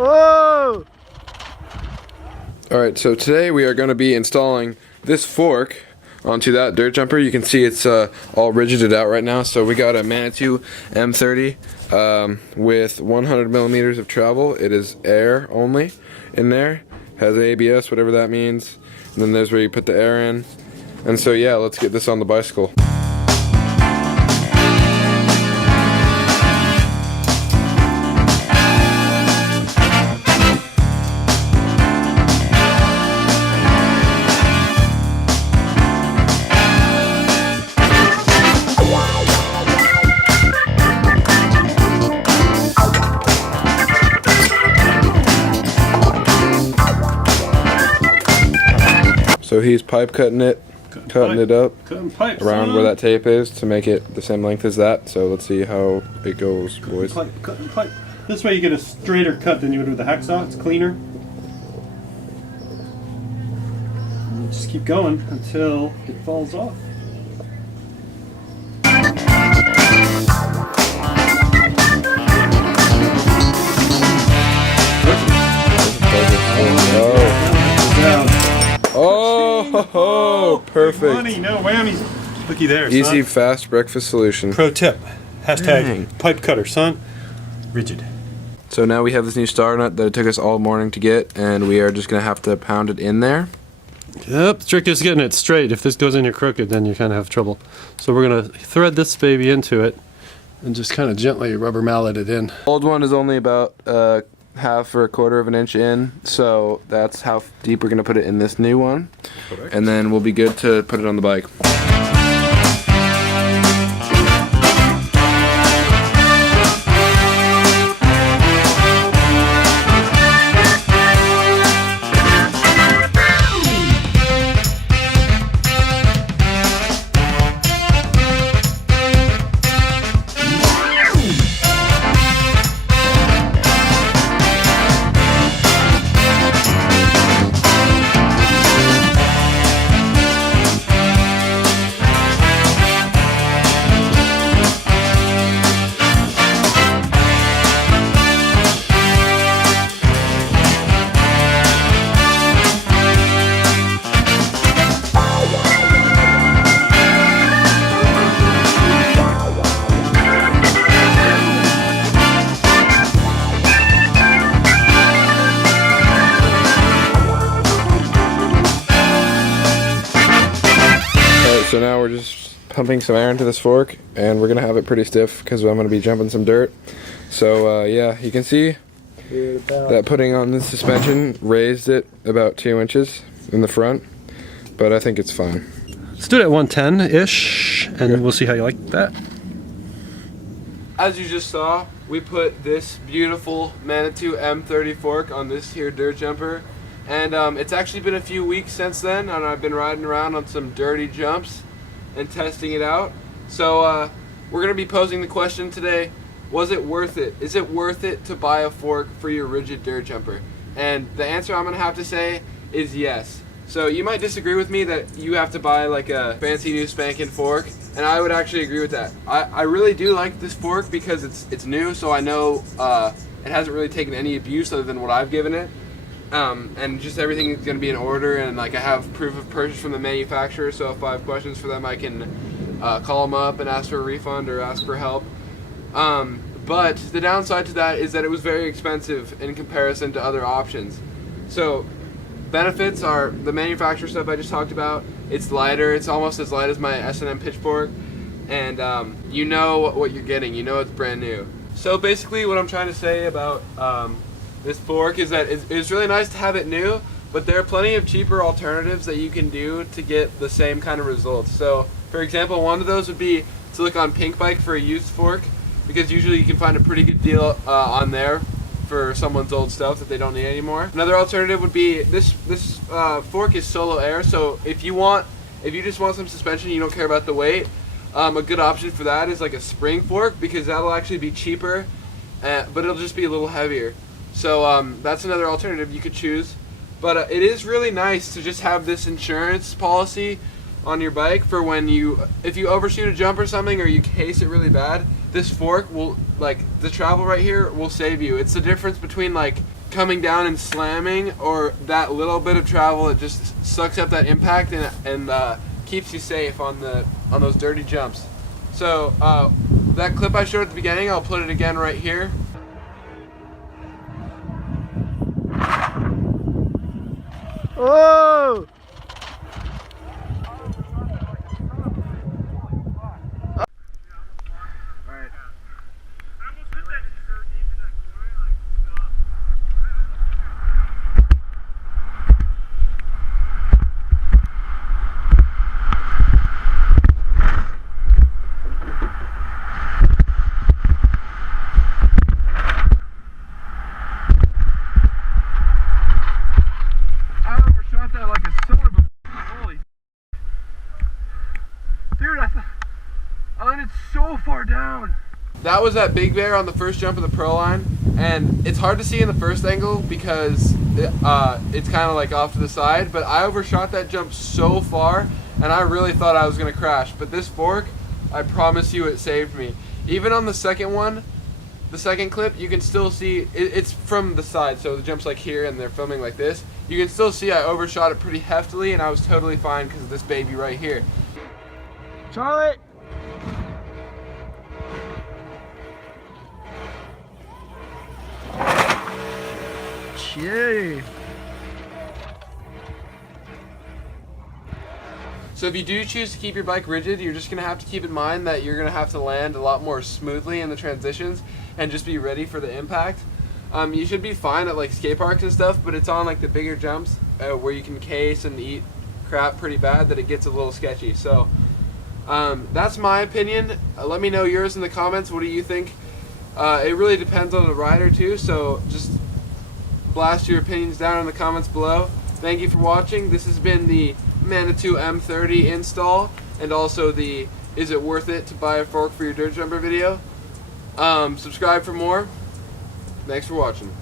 Whoa! Alright, so today we are going to be installing this fork onto that dirt jumper. You can see it's all rigided out right now. So we got a Manitou M30 with 100 millimeters of travel. It is air only in there. Has ABS, whatever that means. And then there's where you put the air in. And so yeah, let's get this on the bicycle. So he's pipe cutting it up around where that tape is to make it the same length as that. So let's see how it goes, boys. Cutting pipe. This way you get a straighter cut than you would with a hacksaw. It's cleaner. And you just keep going until it falls off. Oh, perfect. Money, no whammies. Looky there, Easy, son. fast breakfast solution. Pro tip. Hashtag Dang. pipe cutter, son. Rigid. So now we have this new star nut that it took us all morning to get, and we are just going to have to pound it in there. Yep, the trick is getting it straight. If this goes in here crooked, then you kind of have trouble. So we're going to thread this baby into it and just kind of gently rubber mallet it in. Old one is only about half or a quarter of an inch in, so that's how deep we're going to put it in this new one. Correct. And then we'll be good to put it on the bike. So now we're just pumping some air into this fork, and we're gonna have it pretty stiff because I'm gonna be jumping some dirt. So yeah, you can see that putting on the suspension raised it about 2 inches in the front, but I think it's fine. Let's do it at 110-ish, and Okay. we'll see how you like that. As you just saw, we put this beautiful Manitou M30 fork on this here dirt jumper, and it's actually been a few weeks since then, and I've been riding around on some dirty jumps and testing it out. So we're going to be posing the question today, was it worth it? Is it worth it to buy a fork for your rigid dirt jumper? And the answer I'm going to have to say is yes. So you might disagree with me that you have to buy like a fancy new spanking fork, and I would actually agree with that. I really do like this fork because it's new, so I know it hasn't really taken any abuse other than what I've given it. And just everything is going to be in order, and like I have proof of purchase from the manufacturer, so if I have questions for them I can call them up and ask for a refund or ask for help. But the downside to that is that it was very expensive in comparison to other options. So benefits are the manufacturer stuff I just talked about. It's lighter, it's almost as light as my S&M pitchfork, and you know what you're getting, you know it's brand new. So basically what I'm trying to say about this fork is that it's really nice to have it new, but there are plenty of cheaper alternatives that you can do to get the same kind of results. So for example, one of those would be to look on Pink Bike for a used fork, because usually you can find a pretty good deal on there for someone's old stuff that they don't need anymore. Another alternative would be this fork is solo air, so if you just want some suspension, you don't care about the weight, a good option for that is like a spring fork, because that'll actually be cheaper, but it'll just be a little heavier. So that's another alternative you could choose. But it is really nice to just have this insurance policy on your bike for when if you overshoot a jump or something, or you case it really bad, this fork will, like the travel right here, will save you. It's the difference between like coming down and slamming, or that little bit of travel, it just sucks up that impact and keeps you safe on those dirty jumps. So that clip I showed at the beginning, I'll put it again right here. Oh! So far down. That was that big bear on the first jump of the pro line, and it's hard to see in the first angle because it's kind of like off to the side, but I overshot that jump so far and I really thought I was gonna crash, but this fork, I promise you, it saved me. Even on the second one, the second clip, you can still see it's from the side, so the jump's like here and they're filming like this. You can still see I overshot it pretty heftily and I was totally fine because of this baby right here. Charlie! Yay! So if you do choose to keep your bike rigid, you're just going to have to keep in mind that you're going to have to land a lot more smoothly in the transitions and just be ready for the impact. You should be fine at like skate parks and stuff, but it's on like the bigger jumps where you can case and eat crap pretty bad that it gets a little sketchy. So that's my opinion. Let me know yours in the comments. What do you think? It really depends on the rider too, so just blast your opinions down in the comments below. Thank you for watching. This has been the Manitou M30 install and also the is it worth it to buy a fork for your dirt jumper video. Subscribe for more. Thanks for watching.